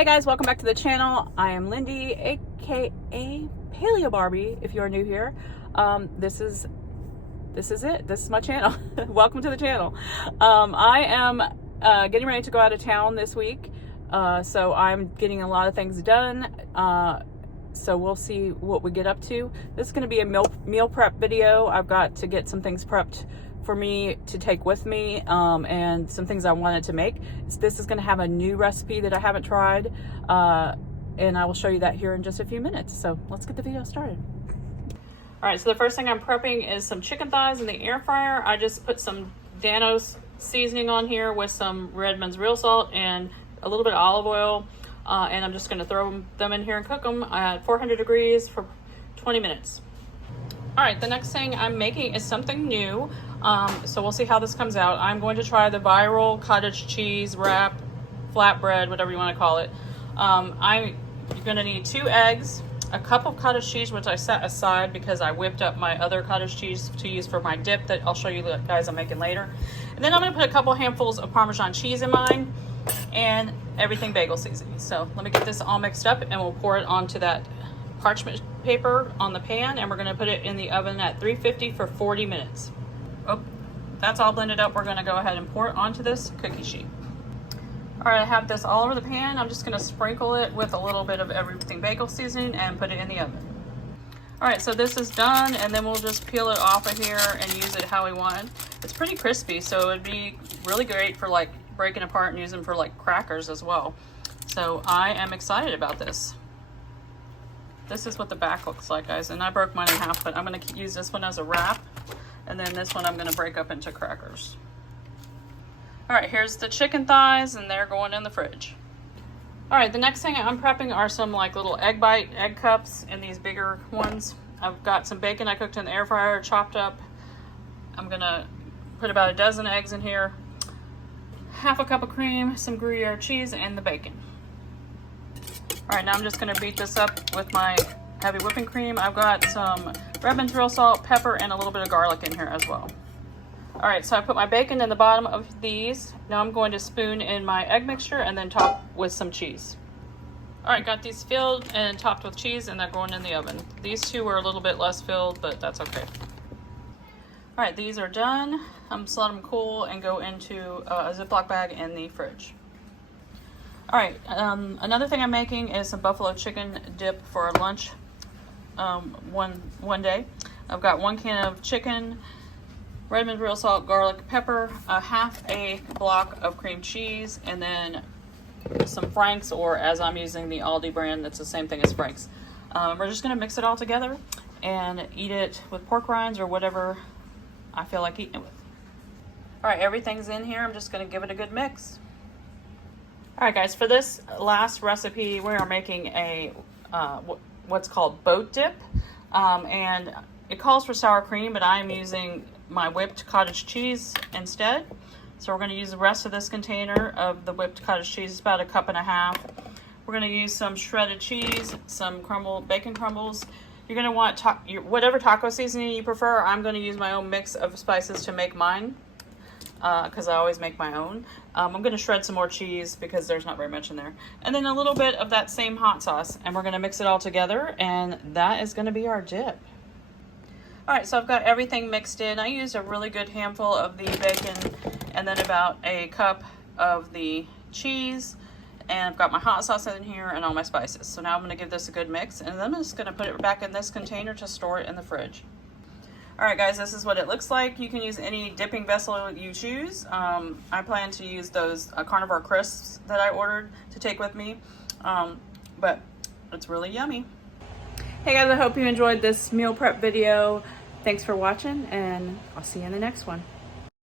Hey guys, welcome back to the channel. I am Lindy, aka Paleobarbie. If you are new here, this is it. This is my channel. Welcome to the channel. I am getting ready to go out of town this week, so I'm getting a lot of things done. So we'll see what we get up to. This is going to be a meal prep video. I've got to get some things prepped for me to take with me, and some things I wanted to make. This is going to have a new recipe that I haven't tried, and I will show you that here in just a few minutes. So let's get the video started. All right, so the first thing I'm prepping is some chicken thighs in the air fryer. I just put some Danos seasoning on here with some Redmond's real salt and a little bit of olive oil, and I'm just going to throw them in here and cook them at 400 degrees for 20 minutes. All right, the next thing I'm making is something new. So we'll see how this comes out. I'm going to try the viral cottage cheese wrap, flatbread, whatever you want to call it. You're going to need 2 eggs, a cup of cottage cheese, which I set aside because I whipped up my other cottage cheese to use for my dip that I'll show you guys I'm making later. And then I'm going to put a couple handfuls of Parmesan cheese in mine and everything bagel seasoning. So let me get this all mixed up and we'll pour it onto that parchment paper on the pan, and we're going to put it in the oven at 350 for 40 minutes. Oh, that's all blended up. We're going to go ahead and pour it onto this cookie sheet. All right, I have this all over the pan. I'm just going to sprinkle it with a little bit of everything bagel seasoning and put it in the oven. All right, so this is done, and then we'll just peel it off of here and use it how we want. It's pretty crispy, so it'd be really great for like breaking apart and using for like crackers as well. So I am excited about this. This is what the back looks like, guys, and I broke mine in half, but I'm going to use this one as a wrap, and then this one I'm going to break up into crackers. All right, here's the chicken thighs, and they're going in the fridge. All right, the next thing I'm prepping are some like little egg cups in these bigger ones. I've got some bacon I cooked in the air fryer, chopped up. I'm going to put about a dozen eggs in here, half a cup of cream, some Gruyere cheese, and the bacon. All right, now I'm just going to beat this up with my heavy whipping cream. I've got some Redmond's real salt, pepper, and a little bit of garlic in here as well. All right, so I put my bacon in the bottom of these. Now I'm going to spoon in my egg mixture and then top with some cheese. All right, got these filled and topped with cheese, and they're going in the oven. These two were a little bit less filled, but that's okay. All right, these are done. I'm just letting them cool and go into a Ziploc bag in the fridge. All right, another thing I'm making is some buffalo chicken dip for lunch one day. I've got 1 can of chicken, Redmond real salt, garlic, pepper, half a block of cream cheese, and then some Frank's, or as I'm using the Aldi brand, that's the same thing as Frank's. We're just gonna mix it all together and eat it with pork rinds or whatever I feel like eating it with. All right, everything's in here. I'm just gonna give it a good mix. All right, guys, for this last recipe, we are making a what's called boat dip, and it calls for sour cream, but I'm using my whipped cottage cheese instead. So we're going to use the rest of this container of the whipped cottage cheese. It's about 1.5 cups. We're going to use some shredded cheese, some bacon crumbles. You're going to want whatever taco seasoning you prefer. I'm going to use my own mix of spices to make mine, because I always make my own. I'm going to shred some more cheese because there's not very much in there. And then a little bit of that same hot sauce, and we're going to mix it all together, and that is going to be our dip. All right, so I've got everything mixed in. I used a really good handful of the bacon and then about a cup of the cheese, and I've got my hot sauce in here and all my spices. So now I'm going to give this a good mix, and then I'm just going to put it back in this container to store it in the fridge. All right, guys, this is what it looks like. You can use any dipping vessel you choose. I plan to use those Carnivore crisps that I ordered to take with me, but it's really yummy. Hey guys, I hope you enjoyed this meal prep video. Thanks for watching, and I'll see you in the next one.